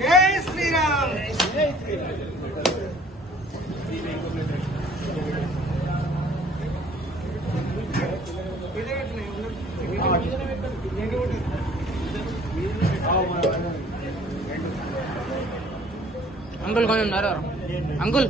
జై శ్రీరామ్. అంకుల్ కొంచెం ఉన్నారు అంకుల్.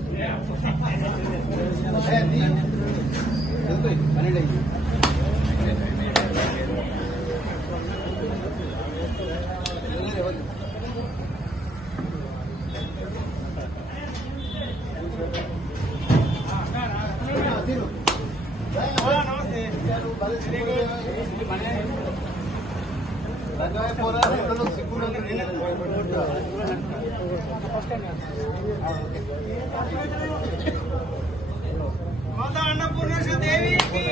माता अन्नपूर्णेश्वरी देवी की,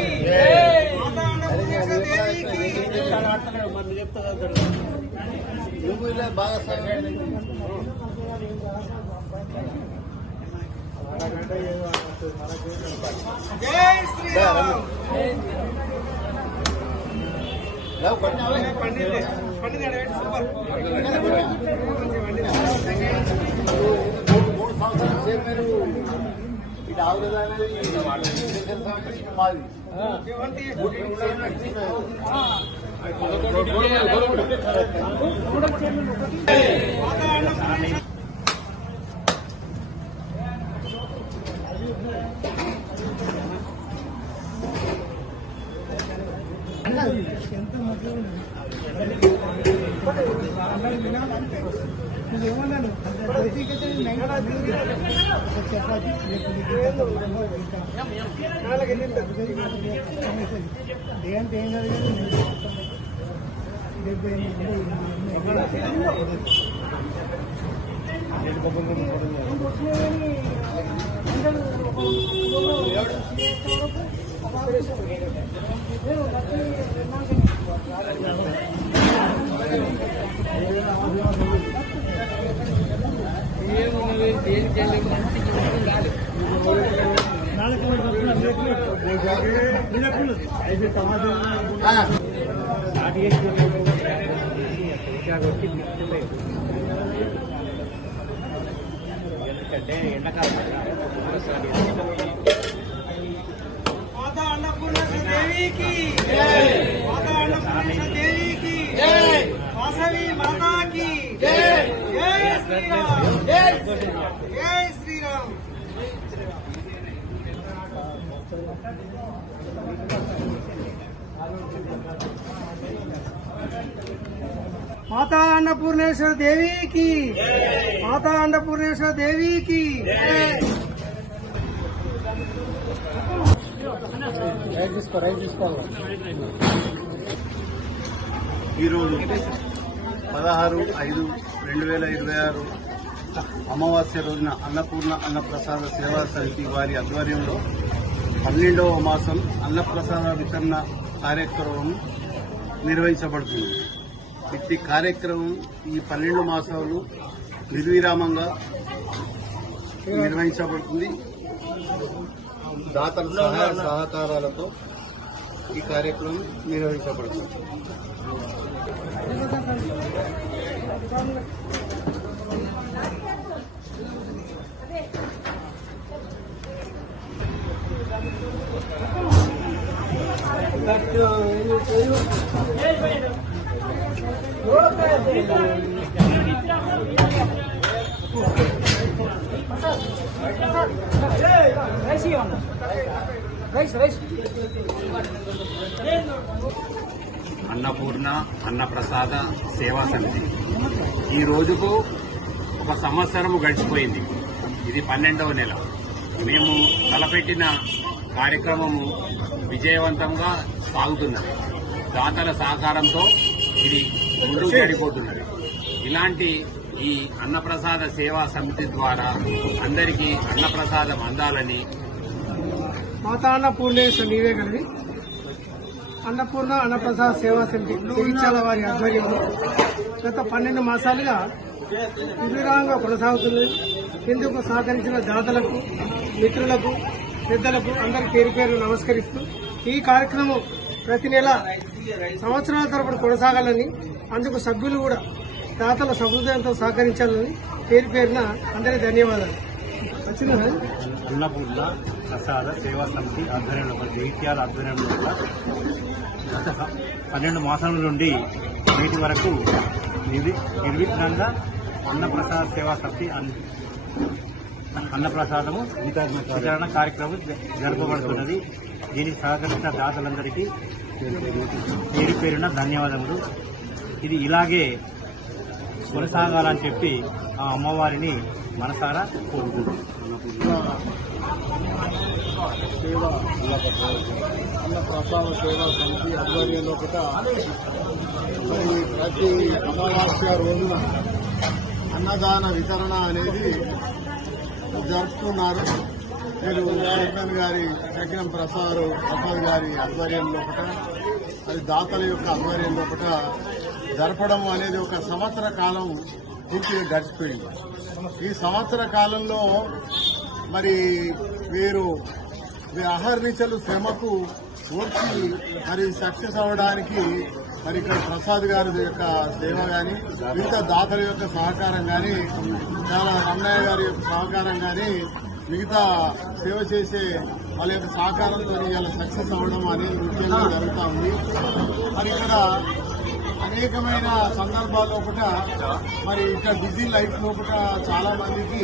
माता अन्नपूर्णेश्वरी देवी की. जय श्री राम. पंडित सूपर. ఏమన్నాను ఏంటి ఏం माता अन्नपूर्णेश्वरी देवी की, माता अन्नपूर्णेश्वरी देवी की, वासवी माता की. जय श्री राम. जय श्री राम. माता अन्नपूर्णेश्वरी देवी की, माता अन्नपूर्णेश्वरी देवी की. ఈరోజు 16/5/2026 అమావాస్య రోజున అన్నపూర్ణ అన్నప్రసాద సేవా సమితి వారి ఆధ్వర్యంలో 12వ మాసం అన్నప్రసాద వితరణ కార్యక్రమం నిర్వహించబడుతుంది. ఇట్టి కార్యక్రమం ఈ 12 మాసాలు నిర్విరామంగా నిర్వహించబడుతుంది. దాతల సహాయ సహకారాలతో ఈ కార్యక్రమం నిర్వహించబడుతుంది. అన్నపూర్ణ అన్నప్రసాద సేవా సమితి ఈ రోజుకు ఒక సంవత్సరము గడిచిపోయింది. ఇది 12వ నెల. మేము తలపెట్టిన కార్యక్రమము విజయవంతంగా సాగుతున్నది. దాతల సహకారంతో ఇది ముందుకు జరిగిపోతున్నది. ఇలాంటి ఈ అన్నప్రసాద సేవా సమితి ద్వారా అందరికీ అన్నప్రసాదం అందాలని. మాతా అన్నపూర్ణేశ్వరి నీవే కలిగి అన్నపూర్ణ అన్నప్రసాద సేవా సమితి జగిత్యాల వారి ఆధ్వర్యంలో గత 12 మాసాలుగా నిర్విరామంగా కొనసాగుతుంది. ఇందుకు సహకరించిన దాతలకు, మిత్రులకు పెద్దలకు అందరి పేరు పేరు నమస్కరిస్తూ ఈ కార్యక్రమం ప్రతి నెల సంవత్సరాల తరపున కొనసాగాలని, అందుకు సభ్యులు కూడా దాతల సహృదయంతో సహకరించాలని పేరు పేరున అందరి ధన్యవాదాలు. అన్నపూర్ణ ప్రసాద సేవా సమితి ఆధ్వర్యంలో జగిత్యాల ఆధ్వర్యంలో గత 12 మాసాల నుండి నేటి వరకు నిర్విఘ్నంగా అన్నప్రసాద సేవా సమితి అన్నప్రసాదము వితరణ కార్యక్రమం జరపబడుతున్నది. దీనికి సహకరించిన దాతలందరికీ పేరు పేరున ధన్యవాదములు. ఇది ఇలాగే కొనసాగాలని చెప్పి ఆ అమ్మవారిని మనసారా కోరుకుంటున్నాం. అన్న ప్రసాద సేవా సమితి ఆధ్వర్యంలో ప్రతి అమావాస్య రోజున అన్నదాన వితరణ అనేది జరుపుతున్నారు. మీరు చైర్మన్ గారి చక్రం ప్రసాద్ గారి ఆధ్వర్యంలో అది దాతల యొక్క ఆధ్వర్యంలో జరపడం అనేది ఒక సంవత్సర కాలం పూర్తిగా గడిచిపోయింది. ఈ సంవత్సర కాలంలో మరి వీరు అహర్నిశలు శ్రమకు ఓర్చి మరి సక్సెస్ అవ్వడానికి మరి ఇక్కడ ప్రసాద్ గారి యొక్క సేవ కానీ, మిగతా దాతల యొక్క సహకారం కానీ, చాలా అన్నయ్య గారి యొక్క సహకారం కానీ, మిగతా సేవ చేసే వాళ్ళ యొక్క సహకారంతో ఇలా సక్సెస్ అవ్వడం అనేది ముఖ్యంగా జరుగుతూ ఉంది. మరి ఇక్కడ అనేకమైన సందర్భాల్లో మరి ఇక్కడ బిజీ లైఫ్ లో చాలా మందికి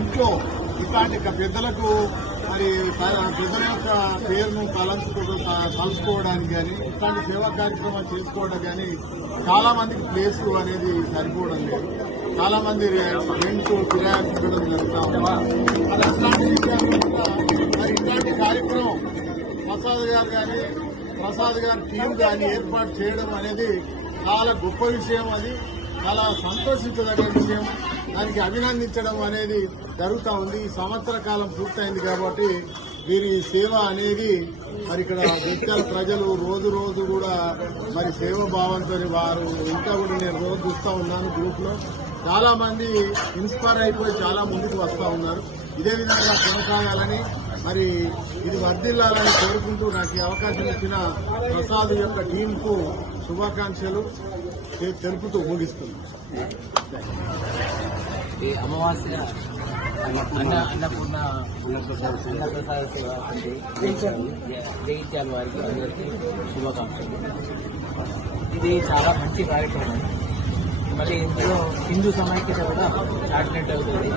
ఇంట్లో ఇట్లాంటి పెద్దలకు మరి పెద్దల యొక్క పేరును తలుచుకోవడానికి కానీ, ఇట్లాంటి సేవా కార్యక్రమాలు చేసుకోవడం కానీ చాలా మందికి ప్లేస్ అనేది సరిపోవడం లేదు. చాలా మంది రెంట్ కిరాయిలు ఇవ్వడం జరుగుతూ ఉంది. మరి అట్లాంటి విషయాలు మరి ఇట్లాంటి కార్యక్రమం ప్రసాద్ గారి టీం కానీ ఏర్పాటు చేయడం అనేది చాలా గొప్ప విషయం. అది చాలా సంతోషించదగ్గ విషయం. దానికి అభినందించడం అనేది జరుగుతూ ఉంది. ఈ సంవత్సర కాలం పూర్తయింది కాబట్టి వీరి సేవ అనేది మరి ఇక్కడ జగిత్యాల ప్రజలు రోజు రోజు కూడా మరి సేవ భావంతో వారు ఇంకా కూడా నేను రోజు చూస్తూ ఉన్నాను. గ్రూప్ లో చాలా మంది ఇన్స్పైర్ అయిపోయి చాలా ముందుకు వస్తూ ఉన్నారు. ఇదే విధంగా కొనసాగాలని మరి ఇది వర్ధిల్లాలని కోరుకుంటూ నాకు ఈ అవకాశం ఇచ్చిన ప్రసాద్ యొక్క టీంకు శుభాకాంక్షలు తెలుపుతూ ముగిస్తుంది. ఈ అమావాస్య అన్నపూర్ణ అన్నప్రసాద సేవ జయించాలి వారికి అందరికీ శుభాకాంక్షలు. ఇది చాలా మంచి కార్యక్రమం. మళ్ళీ ఇందులో హిందూ సమైక్యత కూడా చాటినట్టు అవుతుంది.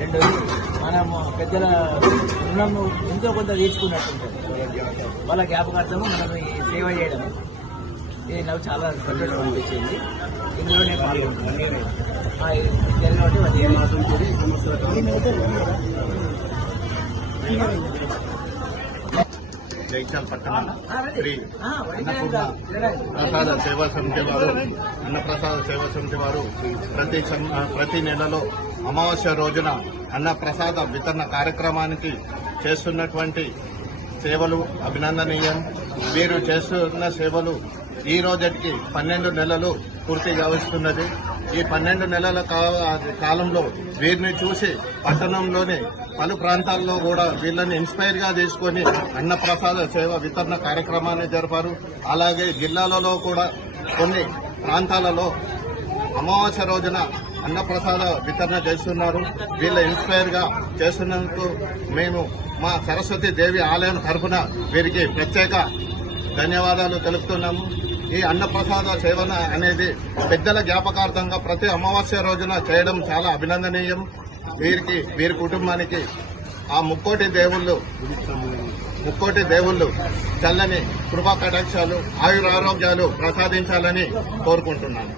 రెండోది మనము పెద్దల రుణము ఎంతో కొంత తీర్చుకున్నట్టుంటుంది. వాళ్ళ జ్ఞాపకార్థము మనం ఈ సేవ చేయడం ఇది నాకు చాలా సంతోషం అనిపించింది. ఇందులోనే పాల్గొంటున్నాను. జగిత్యాల పట్టణ శ్రీ అన్నపూర్ణ ప్రసాద సేవా సమితి వారు అన్నప్రసాద సేవా సమితి వారు ప్రతి నెలలో అమావాస్య రోజున అన్నప్రసాద వితరణ కార్యక్రమానికి చేస్తున్నటువంటి సేవలు అభినందనీయం. వీరు చేస్తున్న సేవలు ఈ రోజుకి 12 నెలలు పూర్తి గావిస్తున్నది. ఈ 12 నెలల కాలంలో వీరిని చూసి పట్టణంలోని పలు ప్రాంతాల్లో కూడా వీళ్ళని ఇన్స్పైర్ గా తీసుకొని అన్నప్రసాద సేవ వితరణ కార్యక్రమాన్ని జరిపారు. అలాగే జిల్లాలలో కూడా కొన్ని ప్రాంతాలలో అమావాస్య రోజున అన్నప్రసాద వితరణ చేస్తున్నారు. వీళ్ళ ఇన్స్పైర్ గా చేస్తున్నందుకు మేము మా సరస్వతి దేవి ఆలయం తరఫున వీరికి ప్రత్యేక ధన్యవాదాలు తెలుపుతున్నాము. ఈ అన్నప్రసాద సేవన అనేది పెద్దల జ్ఞాపకార్థంగా ప్రతి అమావాస్య రోజున చేయడం చాలా అభినందనీయం. వీరి కుటుంబానికి ఆ ముక్కోటి దేవుళ్ళు చల్లని కృపా కటాక్షాలు ఆయురారోగ్యాలు ప్రసాదించాలని కోరుకుంటున్నాను.